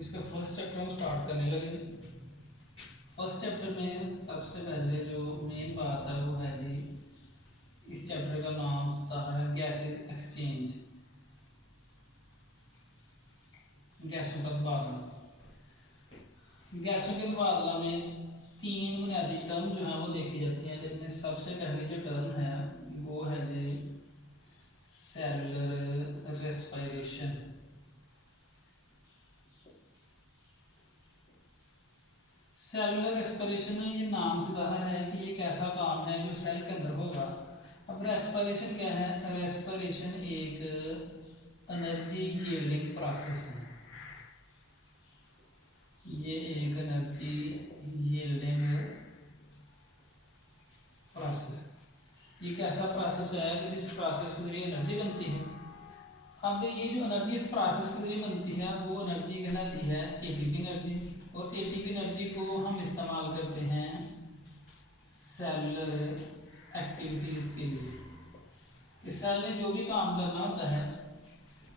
इसका first chapter हम start करने लगे। फर्स्ट चैप्टर में सबसे पहले जो मेन बात है वो है जी, इस चैप्टर का नाम था गैसेस एक्सचेंज, गैसों का तबादला। गैसों के तबादला में तीन बुनियादी टर्म जो है वो देखी जाती हैं, जिनमें सबसे पहली जो टर्म है वो है जी सेलुलर रेस्पिरेशन। सेलुलर रेस्पिरेशन में ये नाम से ज़ाहिर है कि ये कैसा काम है जो सेल के अंदर होगा। अब रेस्पिरेशन क्या है? रेस्पिरेशन एक एनर्जी यील्डिंग प्रोसेस है। ये एक एनर्जी यील्डिंग प्रोसेस है। ये कैसा प्रोसेस है कि जिस प्रोसेस के जरिए एनर्जी बनती है। अब ये जो एनर्जी इस प्रोसेस के जरिए बनती है वो एनर्जी कहलाती है एटीपी एनर्जी, और एटीपी एनर्जी को हम इस्तेमाल करते हैं सेलुलर एक्टिविटीज़ के लिए। इस सेल ने जो भी काम करना होता है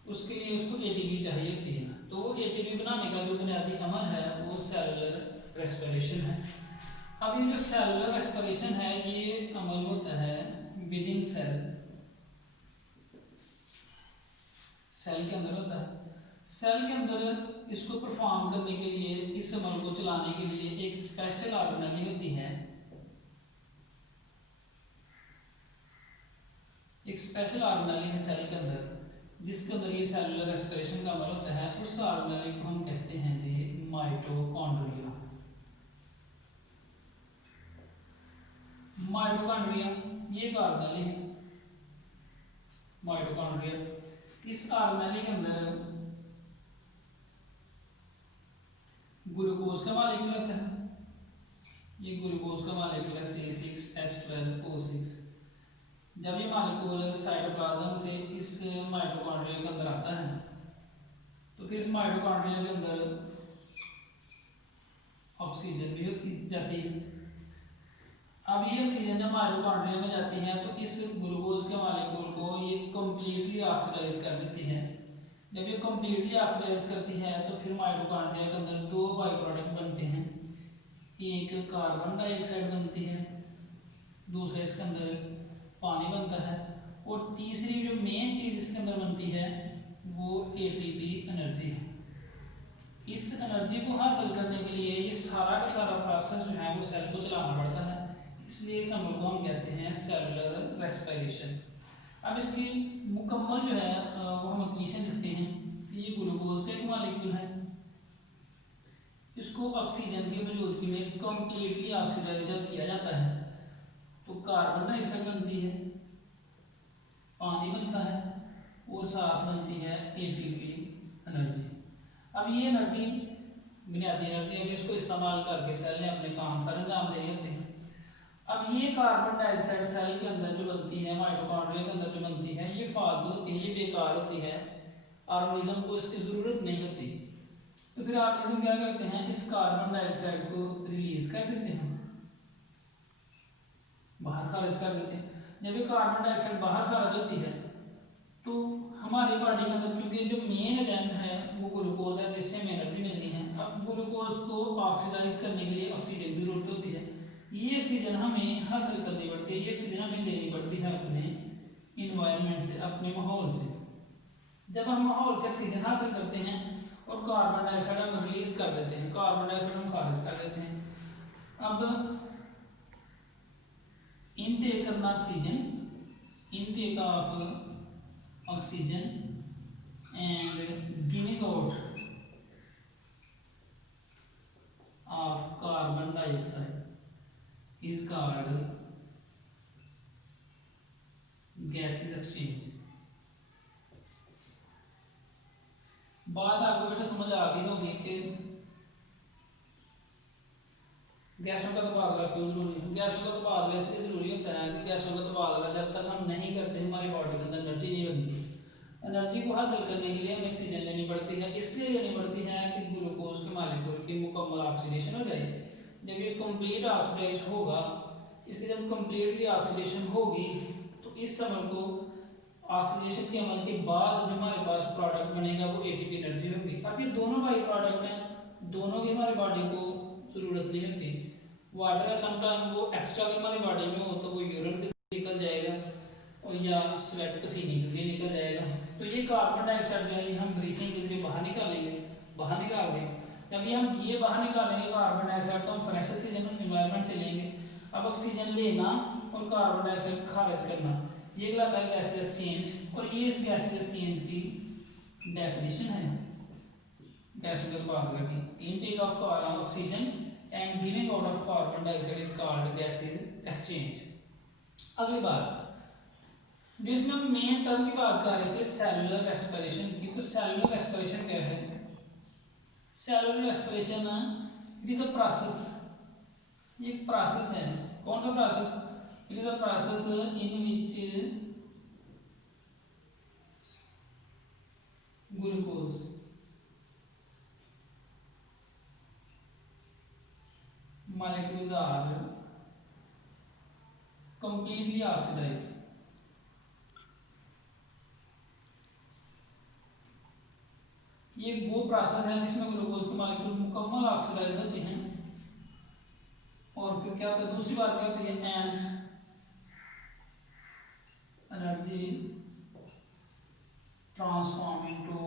उसके लिए उसको एटीपी चाहिए होती है, तो वो एटीपी बनाने का जो बुनियादी अमल है वो सेलुलर रेस्पिरेशन है। अब ये जो सेलुलर रेस्पिरेशन है ये अमल होता है विद इन सेल, सेल के अंदर होता है। सेल के अंदर इसको परफॉर्म करने के लिए, इस अमल को चलाने के लिए एक स्पेशल ऑर्गेनेल होती है, एक स्पेशल ऑर्गेनेल है सेल के अंदर जिसके अंदर ये सेलुलर रेस्पिरेशन का अमल होता है। उस ऑर्गेनेल को हम कहते हैं जी माइटोकॉन्ड्रिया। माइटोकॉन्ड्रिया ये एक ऑर्गेनेल है, माइटोकॉन्ड्रिया। इस ऑर्गेनेल के अंदर ग्लूकोज का मॉलिक्यूल होता है। ये ग्लूकोज का मॉलिक्यूल है C6H12O6। जब ये मॉलिक्यूल साइटोप्लाज्म से इस माइटोकॉन्ड्रिया के अंदर आता है तो फिर इस माइटोकॉन्ड्रिया के अंदर ऑक्सीजन भी होती जाती है। अब ये ऑक्सीजन जब माइटोकॉन्ड्रिया में जाती है तो इस ग्लूकोज के मॉलिक्यूल को ये कम्प्लीटली ऑक्सीडाइज कर देती है। जब ये कम्प्लीटली ऑक्सीडाइज करती है तो फिर माइटोकॉन्ड्रिया के अंदर दो बाई प्रोडक्ट बनते हैं, एक कार्बन डाइऑक्साइड बनती है, दूसरा इसके अंदर पानी बनता है, और तीसरी जो मेन चीज़ इसके अंदर बनती है वो एटीपी एनर्जी है। इस एनर्जी को हासिल करने के लिए ये सारा का सारा प्रोसेस जो है वो सेल को चलाना पड़ता है, इसलिए इस अमल को हम कहते हैं सेलुलर रेस्पिरेशन। अब इसकी मुकम्मल जो है वो हम इक्वेशन लिखते हैं कि ये ग्लूकोज का एक मॉलिक्यूल है, इसको ऑक्सीजन की मौजूदगी में कम्प्लीटली ऑक्सीडाइज किया जाता है तो कार्बन डाइऑक्साइड बनती है, पानी बनता है, और साथ बनती है एटीपी एनर्जी। अब ये एनर्जी बुनियादी एनर्जी है, इसको इस्तेमाल करके सेल ने अपने काम सारे अंजाम देने होते हैं। अब ये कार्बन डाइऑक्साइड सेल के अंदर जो बनती है, माइटोकॉन्ड्रिया के अंदर जो बनती है, ये फालतू होती है, ये बेकार होती है, ऑर्गेनिज्म को इसकी ज़रूरत नहीं होती। तो फिर ऑर्गेनिज्म क्या करते हैं, इस कार्बन डाइऑक्साइड को रिलीज कर देते हैं, बाहर खारिज कर देते हैं। जब ये कार्बन डाइऑक्साइड बाहर खारिज होती है तो हमारी बॉडी के अंदर चूंकि जो मेन एजेंट है वो ग्लूकोज है जिससे हमें एनर्जी मिलनी है। अब ग्लूकोज को ऑक्सीडाइज करने के लिए ऑक्सीजन की जरूरत होती है, ये ऑक्सीजन हमें हासिल करनी पड़ती है, ये ऑक्सीजन हमें लेनी पड़ती है अपने इन्वायरमेंट से, अपने माहौल से। जब हम माहौल से ऑक्सीजन हासिल करते हैं और कार्बन डाइऑक्साइड हम रिलीज कर देते हैं, कार्बन डाइऑक्साइड हम खारिज कर देते हैं। अब इनटेक करना oxygen, intake of oxygen and giving out of carbon dioxide is called gases exchange. बात आपको बेटा समझ आ गई होगी कि गैसों का तबादला क्यों जरूरी है। गैसों का तबादला इसलिए जरूरी होता है कि गैसों का तबादला जब तक हम नहीं करते हमारी बॉडी के अंदर एनर्जी नहीं बनती। एनर्जी को हासिल करने के लिए हमें ऑक्सीजन लेनी पड़ती है, इसलिए लेनी पड़ती है कि ग्लूकोज के मॉलिक्यूल की मुकम्मल ऑक्सीडेशन हो जाए। जब ये कंप्लीट ऑक्सीडाइज होगा, इसकी जब कंप्लीटली ऑक्सीडेशन होगी तो इस अमल को ऑक्सीडेशन के अमल के बाद जो हमारे पास प्रोडक्ट बनेगा वो एटीपी एनर्जी होगी। अब ये दोनों बाई प्रोडक्ट हैं, दोनों की हमारी बॉडी को ज़रूरत नहीं होती। वाटर है समटाइम वो एक्स्ट्रा अगर हमारी बॉडी में हो तो वो यूरिन निकल जाएगा और या स्वेट पसीने के लिए निकल जाएगा। तो ये कार्बन डाइऑक्साइड जो है ये हम ब्रीथिंग के लिए बाहर निकालेंगे, बाहर निकाल देंगे। जब ये हम ये बाहर निकालेंगे कार्बन डाइऑक्साइड तो हम फ्रेश ऑक्सीजन एनवायरनमेंट से लेंगे। अब ऑक्सीजन लेना और कार्बन डाइऑक्साइड खारिज करना ये कहलाता है गैसेज एक्सचेंज। और ये इस गैसेज एक्सचेंज की डेफिनेशन है गैस की intake of oxygen and giving out of carbon dioxide is called gases exchange. अगली बात जिसमें हम मेन टर्म की बात कर रहे थे सेलुलर रेस्पिरेशन की, तो सेलुलर रेस्पिरेशन क्या है? Cellular respiration it is a process, ये एक प्रोसेस है। कौन सा process? It is a process in which glucose molecules are completely oxidized। ये वो प्रोसेस है जिसमें ग्लूकोज के मॉलिक्यूल मुकम्मल ऑक्सीडाइज होते हैं। और फिर क्या होता है, दूसरी बात क्या होती है, and energy transform into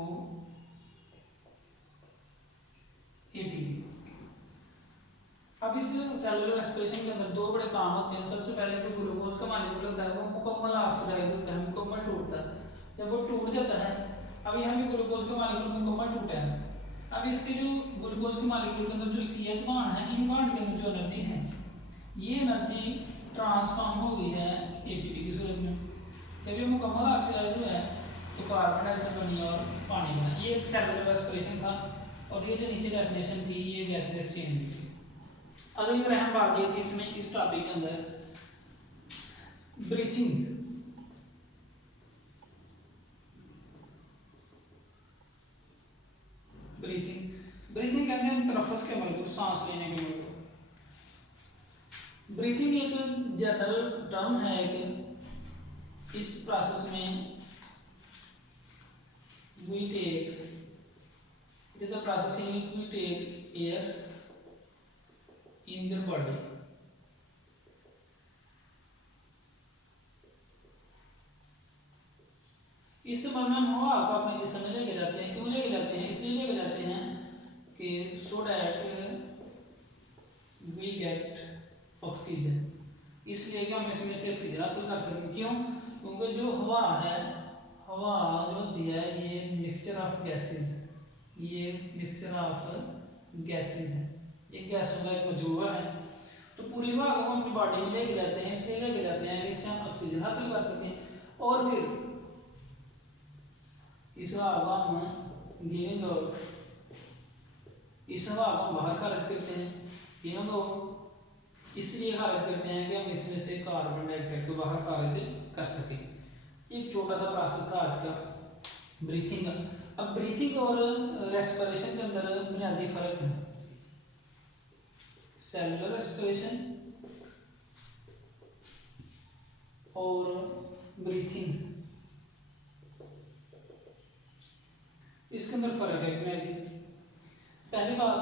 ATP. अब इस सेलुलर रेस्पिरेशन के अंदर दो बड़े काम होते हैं। सबसे पहले जो ग्लूकोज का मॉलिक्यूल होता है वो मुकम्मल ऑक्सीडाइज होता है, मुकम्मल टूटता है। जब वो टूट जाता है, अब यहाँ पे ग्लूकोज का मॉलिक्यूल मुकम्मल टूटा है, अब इसके जो ग्लूकोज के मॉलिक्यूल के अंदर जो CH बॉन्ड है, इन बॉन्ड के अंदर जो एनर्जी है ये एनर्जी ट्रांसफॉर्म हो गई है ATP की सूरत में। जब ये मुकम्मल ऑक्सीडाइज हुआ है तो कार्बन डाइऑक्साइड बनी और पानी बना। ये एक सेलुलर रेस्पिरेशन था और ये जो नीचे डेफिनेशन थी ये गैसेज एक्सचेंज की थी। अगली अहम बात ये थी इसमें इस टॉपिक के अंदर ब्रीथिंग। ब्रीथिंग कहते हैं तनफ्फुस के अमल को, सांस लेने के अमल को। ब्रीथिंग एक जनरल टर्म है। एक इस प्रोसेस में we take, it is a process in which we take air in the body। इस समय हम हवा को अपने जिस्म में लेके जाते हैं। क्यों लेके जाते हैं? इसलिए लेके जाते हैं कि so that we get oxygen, इसलिए कि हम इसमें से ऑक्सीजन हासिल कर सकें। क्यों? क्योंकि जो हवा है, हवा जो होती है ये मिक्सचर ऑफ गैसेस, ये मिक्सचर ऑफ गैसेस है, ये गैसों का एक मजमूआ है। तो पूरी हवा को हम अपनी बॉडी में लेके जाते हैं, इसलिए लेके जाते हैं कि इससे हम ऑक्सीजन हासिल कर सकें। और फिर इस हवा को हम गिविंग आउट, इस हवा को हम बाहर खारिज करते हैं। गिविंग आउट इसलिए खारिज करते हैं कि हम इसमें से कार्बन डाइऑक्साइड को बाहर खारिज कर सकें। एक छोटा सा प्रोसेस था आज का ब्रीथिंग का। अब ब्रीथिंग और रेस्पिरेशन के अंदर बुनियादी फर्क है। सेलुलर रेस्पिरेशन और ब्रीथिंग, इसके अंदर फर्क है बुनियादी। पहली बात,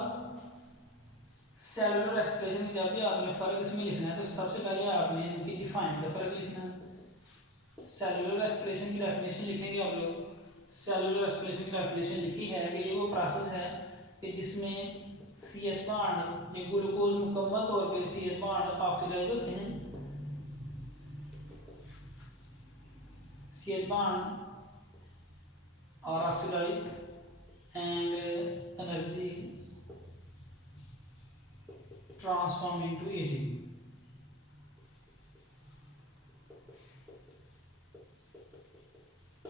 सेलुलर रेस्पिरेशन जब भी आपने फर्क इसमें लिखना है तो सबसे पहले आपने इनकी डिफाइन का फर्क लिखना है। सेलुलर रेस्पिरेशन की डेफिनेशन लिखेंगे आप लोग। सेलुलर रेस्पिरेशन की डेफिनेशन लिखी है कि ये वो प्रोसेस है कि जिसमें CH बॉन्ड में ग्लूकोज मुकम्मल तौर पे CH बॉन्ड ऑक्सीडाइज होते हैं। CH bond are oxidized and energy transformed into ATP।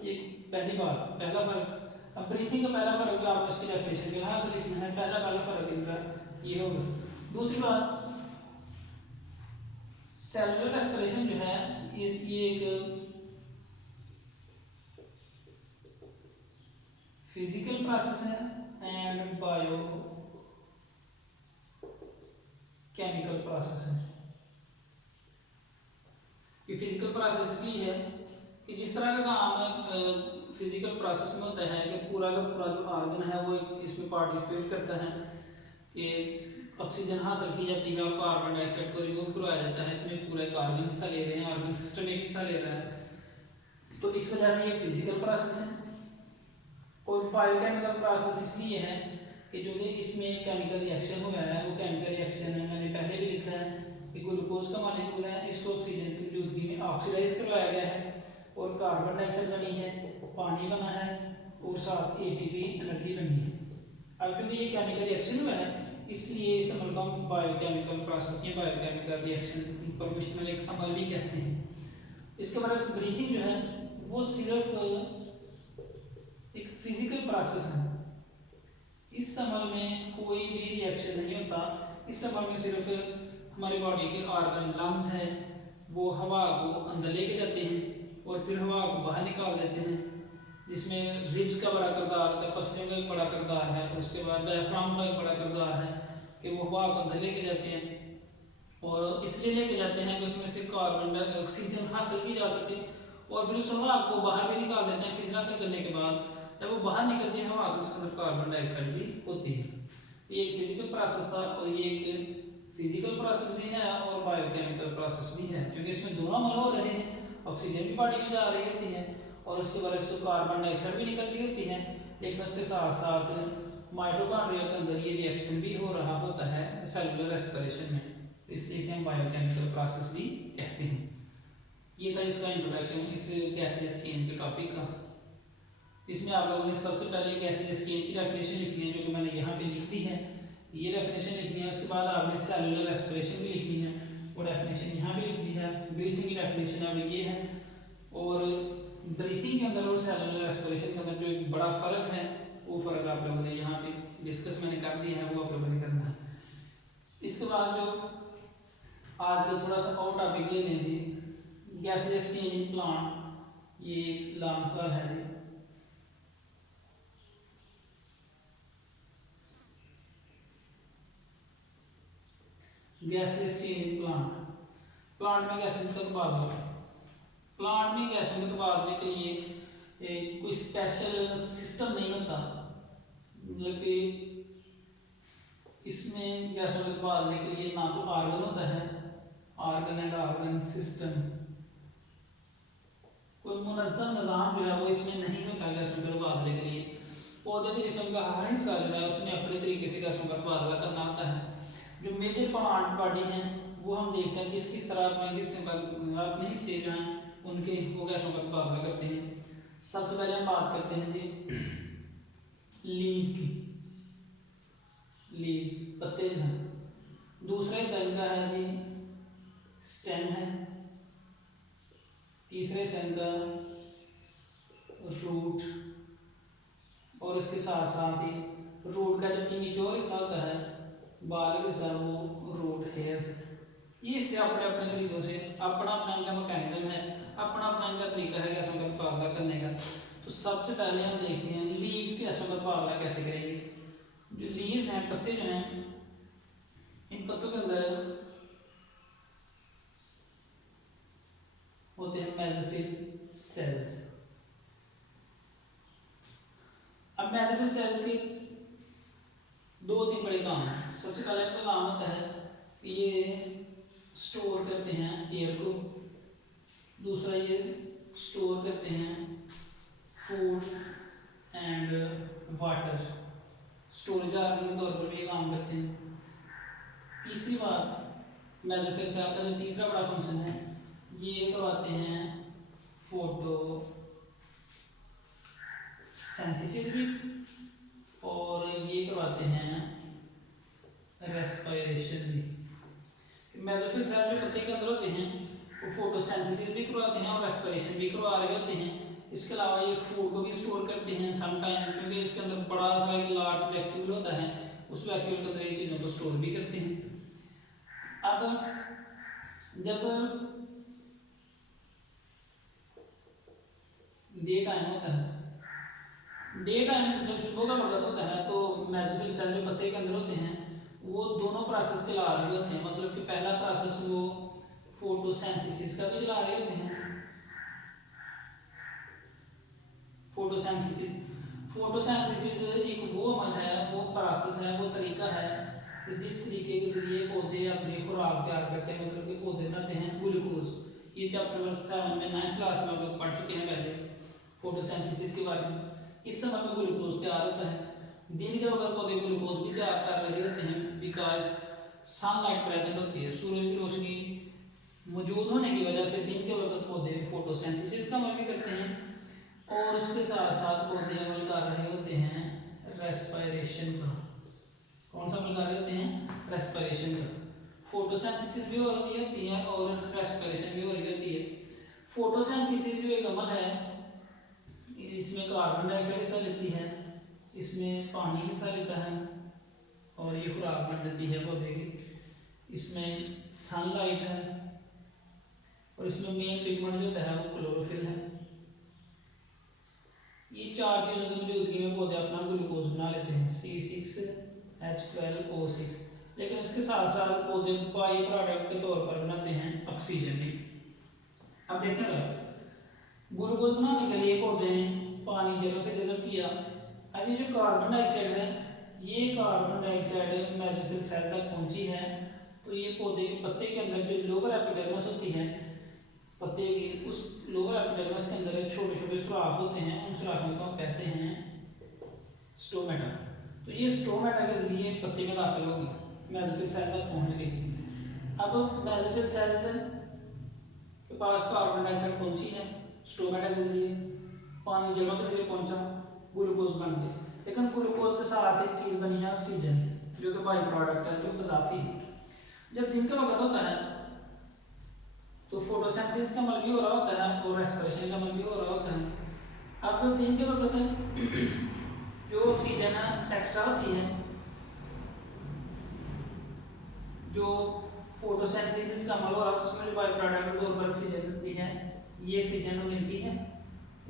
ये पहली बात, पहला फर्क। अब ब्रीथिंग का पहला फर्क जो आपको इसकी डेफिनेशन के यहाँ से लिखना है, पहला फर्क इनका ये होगा। दूसरी बात, सेलुलर रेस्पिरेशन जो है ये एक फिजिकल प्रोसेस है एंड बायो केमिकल प्रोसेस है। ये फिजिकल प्रोसेस इसलिए है कि जिस तरह का काम फिजिकल प्रोसेस में होता है कि पूरा का पूरा जो ऑर्गन है वो इसमें पार्टिसिपेट करता है कि ऑक्सीजन हासिल की जाती है और कार्बन डाइऑक्साइड को रिमूव करवाया जाता है। इसमें पूरा एक ऑर्गन हिस्सा ले रहे हैं, ऑर्गन सिस्टम एक हिस्सा ले रहा है, तो इस वजह से ये फिजिकल प्रोसेस है। और बायोकेमिकल प्रोसेस इसलिए है कि जो कि इसमें केमिकल रिएक्शन हुआ है, वो केमिकल रिएक्शन है, मैंने पहले भी लिखा है कि ग्लूकोज का मॉलिक्यूल है, इसको ऑक्सीजन की मौजूदगी में ऑक्सीडाइज करवाया गया है और कार्बन डाइऑक्साइड बनी है, पानी बना है और साथ एटीपी एनर्जी बनी है। अब चूंकि ये केमिकल रिएक्शन हुआ है इसलिए इस अमल को हम बायोकेमिकल प्रोसेस या बायोकेमिकल रिएक्शन पर मुश्तमिल एक अमल भी कहते हैं। इसके बाद ब्रीथिंग जो है वो सिर्फ एक फिजिकल प्रोसेस है। इस अमल में कोई भी रिएक्शन नहीं होता। इस अमल में सिर्फ हमारी बॉडी के ऑर्गन लंग्स हैं, वो हवा को अंदर लेके जाते हैं और फिर हवा को बाहर निकाल देते हैं, जिसमें रिब्स का बड़ा किरदार होता है, पसलियों का एक बड़ा किरदार है, और उसके बाद डायफ्राम का एक बड़ा किरदार है कि वो हवा को अंदर लेके जाते हैं। और इसलिए लेके जाते हैं कि उसमें से कार्बन ऑक्सीजन हासिल की जा सके, और फिर उस हवा को बाहर भी निकाल देते हैं। ऑक्सीजन हासिल करने के बाद जब वो बाहर निकलती है हवा तो उसके अंदर कार्बन डाइऑक्साइड भी होती है। ये एक फिजिकल प्रोसेस था और ये एक फिजिकल प्रोसेस भी है और बायोकेमिकल प्रोसेस भी है, क्योंकि इसमें दोनों अमल हो रहे हैं। ऑक्सीजन भी बॉडी में जा रही होती है और उसके बाद से कार्बन डाइऑक्साइड भी निकल रही होती है, लेकिन उसके साथ साथ माइटोकॉन्ड्रिया के अंदर ये रिएक्शन भी हो रहा होता है सेलुलर रेस्पिरेशन में, इसलिए इसे हम बायोकेमिकल प्रोसेस भी कहते हैं। ये था इसका इंट्रोडक्शन इस गैसेज एक्सचेंज के टॉपिक का। इसमें आप लोगों ने सबसे पहले गैसेज एक्सचेंज की डेफिनेशन लिखनी है, जो कि मैंने यहाँ पे लिख दी है। ये डेफिनेशन लिखनी है, उसके बाद आपने सेलुलर रेस्पिरेशन भी लिखनी है, वो डेफिनेशन यहाँ भी लिख दी है। ब्रीथिंग की डेफिनेशन अब ये है, और ब्रीथिंग के अंदर और सेलुलर रेस्पिरेशन के अंदर जो एक बड़ा फ़र्क है वो फ़र्क आप लोगों ने यहाँ पे डिस्कस मैंने कर दिया है, वो आप लोगों ने करना है। इसके बाद जो आज का थोड़ा सा और टॉपिक ले लें जी, गैसेज एक्सचेंज इन प्लांट। ये एक लॉन्ग सवाल है जी। गैसेज एक्सचेंज इन प्लांट में गैसेज का तबादला। प्लांट में गैसों के तबादले के लिए कोई स्पेशल सिस्टम नहीं होता, मतलब कि इसमें गैसों के तबादले के लिए ना तो आर्गन होता है, आर्गन एंड आर्गन सिस्टम, कोई मुनज़्ज़म निज़ाम जो है वो इसमें नहीं होता गैसों के तबादले के लिए। पौधे के जिस्म का हर हिस्सा जो है उसने अपने तरीके से गैसों का तबादला करना होता है। जो मेजर प्लांट बॉडी हैं वो हम देखते हैं कि किस तरह अपने हिस्से जो हैं उनके वो गैसों का तबादला करते हैं। सबसे पहले हम बात करते हैं जी लीव की, लीव्स पत्ते हैं। दूसरा हिस्सा इनका है जी स्टेम है। तीसरे हिस्सा इनका रूट, और इसके साथ साथ ही रूट का जो इमेच्योर हिस्सा होता है, बाहरी हिस्सा, वो रूट हेयर्स। ये इससे अपने अपने तरीकों से अपना अपना इनका मैकेनिज्म है, अपना अपना इनका तरीका है गैसों का तबादला करने का। तो सबसे पहले हम देखते हैं लीव्स के गैसों का तबादला कैसे करेंगे। जो लीव्स हैं, पत्ते जो हैं, इन पत्तों के अंदर होते हैं मेसोफिल सेल्स। अब मेसोफिल सेल्स के दो तीन बड़े काम हैं। सबसे पहले इनका काम होता है कि ये स्टोर करते हैं एयर को, दूसरा ये स्टोर करते हैं food and water, storage organ के तौर पर भी ये काम करते हैं। तीसरी बात, मेसोफिल सेल का जो तीसरा बड़ा फंक्शन है, ये करवाते हैं फोटो सिंथेसिस भी, और ये करवाते हैं रेस्पिरेशन भी। मेसोफिल सेल जो पत्ते के अंदर होते हैं वो फोटोसिंथेसिस भी करवाते हैं और रेस्पिरेशन भी करवा रहे होते हैं। इसके अलावा ये फूड को भी स्टोर करते हैं समटाइम, क्योंकि इसके अंदर बड़ा सा एक लार्ज वैक्यूल होता है, उस वैक्यूल के अंदर ये चीज़ों को स्टोर भी करते हैं। अब जब डे टाइम होता है, डे टाइम जब सुबह का वक्त होता है, तो मेसोफिल सेल जो पत्ते के अंदर होते हैं वो दोनों प्रोसेस चला रहे होते हैं। मतलब कि पहला प्रोसेस वो फोटोसिंथेसिस का भी चला रहे होते हैं, फोटोसिंथेसिस। फोटोसिंथेसिस एक वो अमल है, वो प्रोसेस है, वो तरीका है कि जिस तरीके के जरिए पौधे अपनी खुराक तैयार करते हैं, मतलब कि पौधे बनाते हैं ग्लूकोज। ये चैप्टर नंबर 7 में 9th क्लास में हम लोग पढ़ चुके हैं पहले फोटोसिंथेसिस के बारे में। इस समय में ग्लूकोज तैयार होता है। दिन के वक्त पौधे ग्लूकोज भी तैयार कर रहे होते हैं बिकॉज सनलाइट प्रेजेंट होती है, सूरज की रोशनी मौजूद होने की वजह से दिन के वक्त पौधे फोटोसिंथेसिस का अमल भी करते हैं, और उसके साथ साथ पौधे अमल कर रहे होते हैं रेस्पिरेशन का। कौन सा अमल कर रहे होते हैं? रेस्पिरेशन का। फोटोसिंथेसिस भी हो रही होती है और रेस्पिरेशन भी हो रही होती है। फोटोसिंथेसिस जो एक अमल है, इसमें कार्बन डाइऑक्साइड हिस्सा लेती है, इसमें पानी हिस्सा लेता है और ये खुराक बन देती है पौधे की। इसमें सनलाइट है और इसमें मेन पिगमेंट जो होता है वो क्लोरोफिल है। ये चार चीज़ों की मौजूदगी में पौधे अपना ग्लूकोज बना लेते हैं C6H12O6। लेकिन इसके साथ साथ पौधे बाई प्रोडक्ट के तौर पर बनाते हैं ऑक्सीजन भी। अब देखें ग्लूकोज बनाने के लिए पौधे ने पानी जलों से जज़ब किया। अब ये जो कार्बन डाइऑक्साइड है, ये कार्बन डाइऑक्साइड मेसोफिल सेल तक पहुंची है, तो ये पौधे के पत्ते के अंदर जो लोअर एपिडर्मिस होती है पत्ते की, उस लोअर एपिडर्मिस के अंदर छोटे छोटे सुराख होते हैं, उन सुराखों को हम कहते हैं स्टोमेटा। तो ये स्टोमेटा के जरिए पत्ते में दाखिल होगी, मेसोफिल सेल तक पहुंच गई। अब मेसोफिल सेल के पास कार्बन डाइऑक्साइड पहुंची है, स्टोमेटा के जरिए पानी जलों के जरिए पहुंचा, ग्लूकोज बन गया। लेकिन ग्लूकोज के साथ एक चीज़ बनी है ऑक्सीजन, जो कि बाई प्रोडक्ट है, जो इजाफी है। जब दिन का वक्त होता है तो फोटोसिंथेसिस का अमल भी हो रहा होता है और रेस्पिरेशन का अमल भी हो रहा होता है। अब दिन के वक्त जो ऑक्सीजन एक्स्ट्रा होती है, जो फोटोसिंथेसिस का अमल हो रहा है उसमें जो बाई प्रोडक्ट के तौर पर ऑक्सीजन मिलती है, ये ऑक्सीजन मिलती है,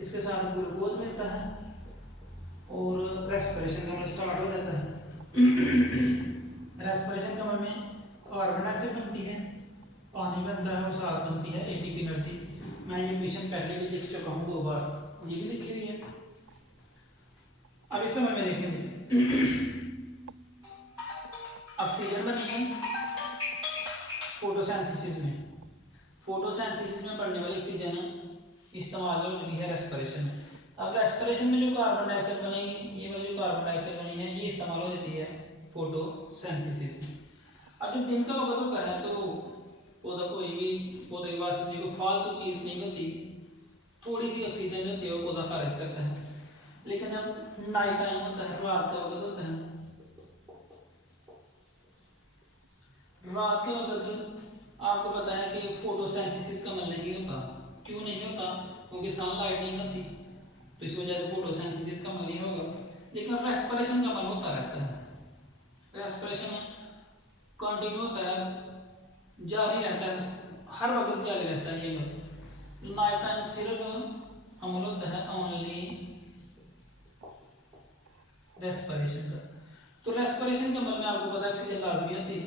इसके साथ ग्लूकोज मिलता है और रेस्पिरेशन का अमल स्टार्ट हो जाता है। रेस्पिरेशन का अमल में कार्बन डाइऑक्साइड बनती है, पानी बनता है और साथ बनती है एटीपी एनर्जी। मैं ये क्वेश्चन पहले भी लिख चुका हूँ 2 बार, ये भी लिखी हुई है। अब इस समय में देखेंगे ऑक्सीजन बनी है फोटोसिंथेसिस में। फोटोसिंथेसिस में बनने वाली ऑक्सीजन इस्तेमाल हो चुकी है रेस्पिरेशन में। अब रेस्पिरेशन में जो कार्बन डाइऑक्साइड बनेगी, ये वाली जो कार्बन डाइऑक्साइड बनी है, ये इस्तेमाल हो जाती है फोटोसिंथेसिस में। अब जब दिन का वक्त होता है तो पौधा कोई भी पौधे के पास को फालतू चीज़ नहीं होती, थोड़ी सी ऑक्सीजन होती है वो पौधा खारिज करता है। लेकिन जब नाइट टाइम होता है, रात का वक्त होता है, रात के वक्त आपको पता है कि फोटोसिंथेसिस का अमल नहीं होता। क्यों नहीं होता? क्योंकि सनलाइट नहीं होती, तो इस वजह से फोटोसिंथेसिस का अमल नहीं होगा। लेकिन रेस्पिरेशन का अमल होता रहता है। रेस्पिरेशन कंटिन्यू होता है, जारी रहता है, हर वक्त जारी रहता है। ये मतलब नाइट टाइम सिर्फ अमल होता है ओनली रेस्पिरेशन का। तो रेस्पिरेशन के अमल में आपको पता है ऑक्सीजन लाजमी होती है।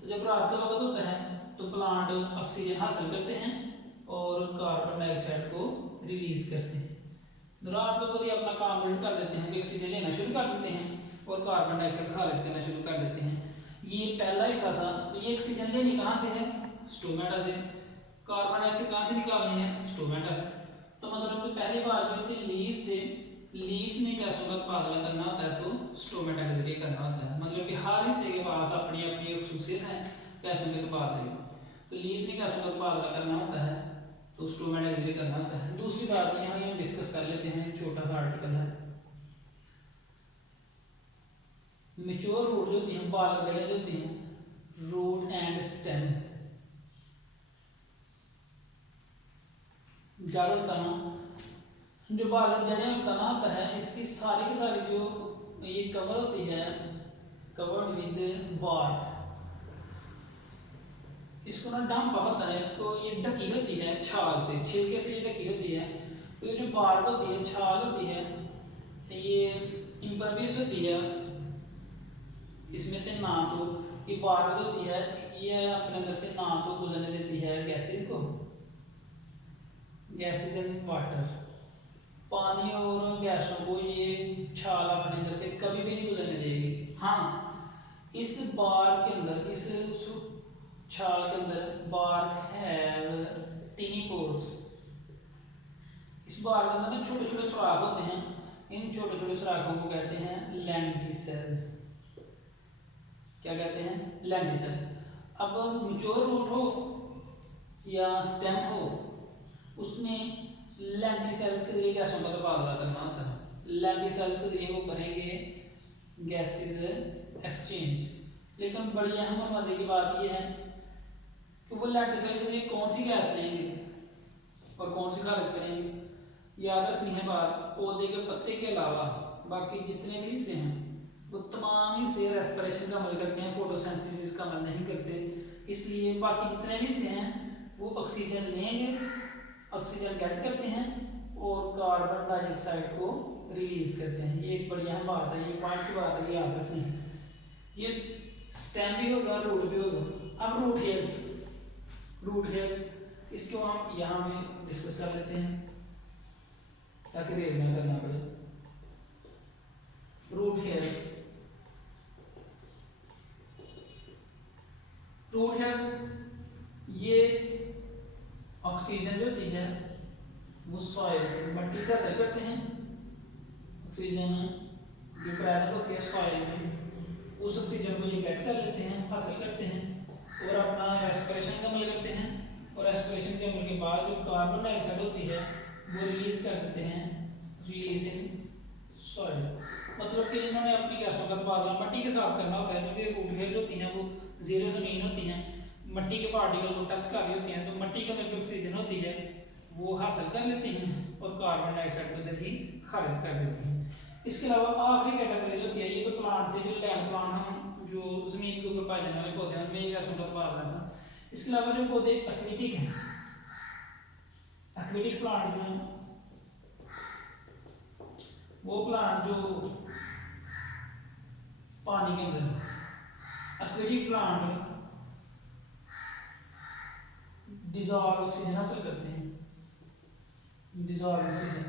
तो जब रात का वक्त होता है तो प्लांट ऑक्सीजन हासिल करते हैं और कार्बन डाइऑक्साइड को रिलीज करते हैं। रात को ये अपना काम शुरू कर देते हैं कि ऑक्सीजन लेना शुरू कर देते हैं और कार्बन डाइऑक्साइड खारिज करना शुरू कर देते हैं। ये पहला हिस्सा था। तो ये ऑक्सीजन लेनी कहाँ से है? स्टोमेटा से। कार्बन डाइऑक्साइड कहाँ से निकालनी है? स्टोमेटा से। तो मतलब कि पहली बात जो थी लीफ थे, लीफ ने गैसों का उत्पादन करना होता है तो स्टोमेटा के जरिए करना होता है। मतलब कि हर हिस्से के पास अपनी अपनी खूसियत है गैसों के उत्पादन की। तो लीफ ने गैसों का उत्पादन करना होता है तो स्टोमेटा के जरिए करना होता है। दूसरी बात यहाँ हम डिस्कस कर लेते हैं, छोटा सा आर्टिकल है। मैच्योर रूट जो होती हैं, बालक जड़ें जो होती हैं, रूट एंड स्टेम, जड़ और तना, जो बालक जड़ें और तना होता है, इसकी सारी की सारी जो ये कवर होती है, कवर्ड विद बार्क, इसको ना डंपा होता है, इसको ये ढकी होती है छाल से, छिलके से ये ढकी होती है। तो ये जो बार्क होती है, छाल होती है, ये इम्परवियस होती है, इसमें से ना तो ये बार्क होती है, ये अपने अंदर से ना तो गुजरने देती है गैसेस को, गैसेस एंड वाटर, पानी और गैसों को ये छाल अपने अंदर से कभी भी नहीं गुजरने देगी। हाँ, इस बार के अंदर, इस छाल के अंदर बार हैव टीनी पोर्स, इस बार के अंदर ना छोटे छोटे सुराख होते हैं। इन छोटे छोटे सुराखों को कहते हैं लेंटिसेल्स। क्या कहते हैं? लेंटिसेल्स। अब मैच्योर रूट हो या स्टेम हो, उसमें लेंटिसेल्स के जरिए गैसों का तबादला करना होता है। लेंटिसेल्स के जरिए वो करेंगे गैसेज एक्सचेंज। लेकिन बड़ी अहम और मजे की बात यह है कि वो लेंटिसेल के जरिए कौन सी गैस लेंगे और कौन सी खारिज करेंगे। याद रखनी है बात, पौधे के पत्ते के अलावा बाकी जितने भी हिस्से हैं वो तमाम हिस्से रेस्पिरेशन का अमल करते हैं, फोटोसिंथेसिस का अमल नहीं करते। इसलिए बाकी जितने भी हिस्से हैं वो ऑक्सीजन लेंगे, ऑक्सीजन गेट करते हैं और कार्बन डाइऑक्साइड को रिलीज करते हैं। ये एक बड़ी अहम बात है, ये पॉइंट की बात है, ये याद रखनी है। ये स्टेम भी होगा, रूट भी होगा। अब रूट हेयर्स, रूट हेयर्स इसको हम यहाँ में डिस्कस कर लेते हैं ताकि देर ना करना पड़े। रूट हेयर्स, रूट हेयर्स ये ऑक्सीजन जो होती है वो सॉइल से, मिट्टी से हासिल करते हैं। ऑक्सीजन जो प्रेजेंट होती है सॉइल में, उस ऑक्सीजन को ये गेट कर लेते हैं, हासिल करते हैं और अपना रेस्पिरेशन का अमल करते हैं। और रेस्पिरेशन के अमल के बाद जो कार्बन डाइऑक्साइड होती है वो रिलीज कर देते हैं, रिलीज इन सॉइल। मतलब कि इन्होंने अपनी गैसों का तबादला मिट्टी के साथ करना होता है। क्योंकि रूट हेयर होती हैं वो जीरो ज़मीन होती हैं, मिट्टी के पार्टिकल को टच कर रही होती हैं, तो मिट्टी के अंदर जो ऑक्सीजन होती है वो हासिल कर लेती हैं और कार्बन डाइऑक्साइड को इधर ही खारिज कर देती हैं। इसके अलावा आखिरी कैटेगरी जो होती है, ये तो प्लांट थे, जो लैंड प्लांट हम जो ज़मीन के ऊपर पाए जाने वाले पौधे हैं उनमें ये गैसों का तबादला था। इसके अलावा जो पौधे एक्वेटिक हैं, एक्वेटिक प्लांट जो हैं वो प्लांट जो पानी के अंदर, एक्वेटिक प्लांट डिजॉल्व ऑक्सीजन हासिल करते हैं। डिजॉल्व ऑक्सीजन,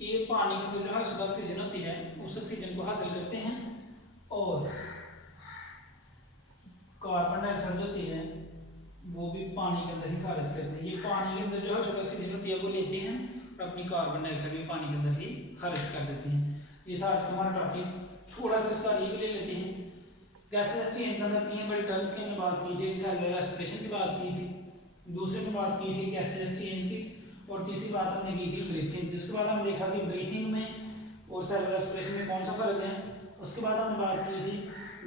ये पानी के अंदर जो हासिल ऑक्सीजन होती है उस ऑक्सीजन को हासिल करते हैं और कार्बन डाइऑक्साइड होती है वो भी पानी के अंदर ही खारिज करते हैं। ये पानी के अंदर जो हासिल ऑक्सीजन होती है वो लेते हैं और अपनी कार्बन डाइऑक्साइड भी पानी के अंदर ही खारिज कर देते हैं। ये था आज का हमारा टॉपिक। थोड़ा सा इसका रिव्यू ले लेते हैं। गैसेस एक्सचेंज के अंदर तीन बड़ी टर्म्स की हमने बात की थी। सेलुलर रेस्पिरेशन की बात की थी, दूसरे में बात की थी गैसेस एक्सचेंज की, और तीसरी बात हमने की थी ब्रीथिंग। जिसके बाद हमने देखा कि ब्रीथिंग में और सेलुलर रेस्पिरेशन में कौन सा फर्क है। उसके बाद हमने बात की थी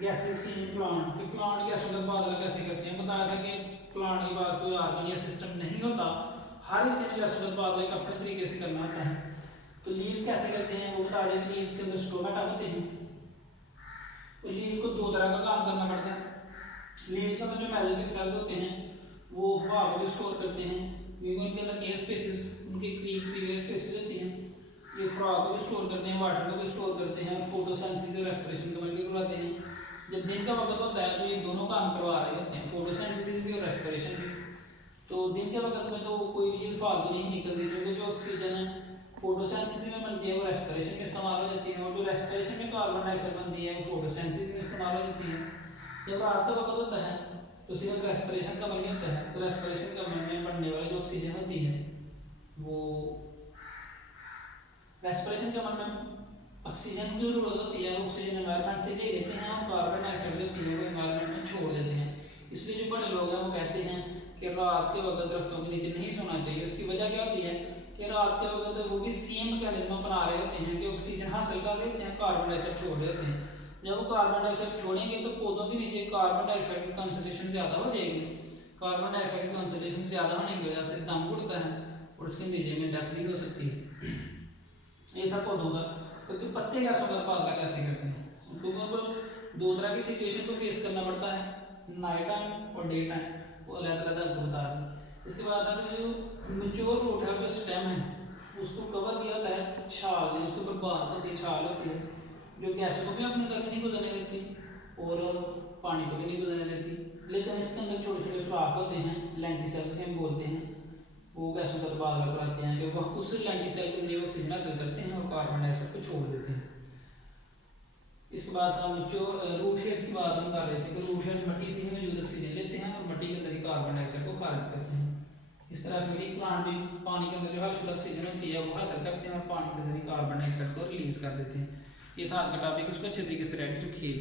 गैसेस एक्सचेंज प्लांट कि प्लांट गैसों का तबादला कैसे करते हैं। बताया था कि प्लांट के पास कोई ऑर्गन या सिस्टम नहीं होता, हर हिस्से में गैसों का तबादला अपने तरीके से करना होता है। तो लीव्स कैसे करते हैं वो बता दें कि लीव्स के अंदर स्टोमेटा होते हैं और लीव्स को दो तरह का काम करना पड़ता है। लीव्स के अंदर जो मेसोफिल सेल्स होते हैं वो हवा को भी स्टोर करते हैं, क्योंकि उनके अंदर एयर स्पेसेस, उनकी क्रीप एयर स्पेसेस होती हैं। ये फ्रॉग को भी स्टोर करते हैं, वाटर को भी स्टोर करते हैं और फोटोसिंथेसिस और रेस्पिरेशन का भी करवाते हैं। जब दिन का वक्त होता है तो ये दोनों काम करवा रहे होते हैं, फोटोसिंथेसिस भी और रेस्पिरेशन भी। तो दिन के वक्त में तो कोई भी चीज़ फालतू नहीं निकलती, क्योंकि जो ऑक्सीजन है फोटोसिंथेसिस में बनती है वो रेस्पिरेशन में इस्तेमाल हो जाती है, और जो रेस्पिरेशन में कार्बन डाइऑक्साइड बनती है वो फोटोसिंथेसिस में इस्तेमाल हो जाती है। जब रात का वक्त होता है तो सिर्फ रेस्पिरेशन का अमल नहीं होता है, तो रेस्पिरेशन के अमल में बनने वाली जो ऑक्सीजन होती है वो रेस्पिरेशन के अमल में ऑक्सीजन की जरूरत होती है, ऑक्सीजन एनवायरनमेंट से ले लेते हैं और कार्बन डाइऑक्साइड होती है वो एनवायरनमेंट में छोड़ देते हैं। इसलिए जो बड़े लोग हैं वो कहते हैं कि रात के वक्त दरख्तों के नीचे नहीं सोना चाहिए। उसकी वजह क्या होती है कि रात के वक्त वो भी सेम मैकेनिज्म बना रहे होते हैं कि ऑक्सीजन हासिल कर लेते हैं, कार्बन डाइऑक्साइड छोड़ देते हैं। जब वो कार्बन डाइऑक्साइड छोड़ेंगे तो पौधों के नीचे कार्बन डाइऑक्साइड की कंसंट्रेशन ज़्यादा हो जाएगी। कार्बन डाइऑक्साइड की कंसंट्रेशन ज़्यादा होने की वजह से दम घुटता है और उसके नतीजे में डेथ भी हो सकती है। ये था पौधों का। क्योंकि पत्ते गैसों का तबादला कैसे करते हैं, उनको दो तरह की सिचुएशन को फेस करना पड़ता है, नाइट टाइम और डे टाइम, वो अलग अलग आपको बता दें। इसके बाद आता है जो मैच्योर रूट है, जो स्टेम है उसको कवर किया होता है छाल ने, उसके ऊपर बार होती है, छाल होती है जो गैसों को भी अपने अंदर से नहीं गुजरने देती और पानी को भी नहीं गुजरने देती। लेकिन इसके अंदर छोटे छोटे सुराख होते हैं, लेंटिसेल्स हम बोलते हैं, वो गैसों से बात पर आते हैं कि वह उस लेंटी सेल के जरिए ऑक्सीजन हासिल करते हैं और कार्बन डाइऑक्साइड को छोड़ देते हैं। इसके बाद हम जो रूट हेयर्स की बात हम कर रहे थे कि रूट हेयर्स मिट्टी से ही मौजूद ऑक्सीजन लेते हैं और मिट्टी के अंदर ही कार्बन डाइऑक्साइड को खारिज करते हैं। इस तरह फीडिंग प्लांट भी पानी के अंदर जो हासिल ऑक्सीजन होती है वो हासिल करते हैं और पानी के अंदर ही कार्बन डाइऑक्साइड को रिलीज कर देते हैं। ये था आज का टॉपिक, इसको अच्छे तरीके से रेडी रखिए।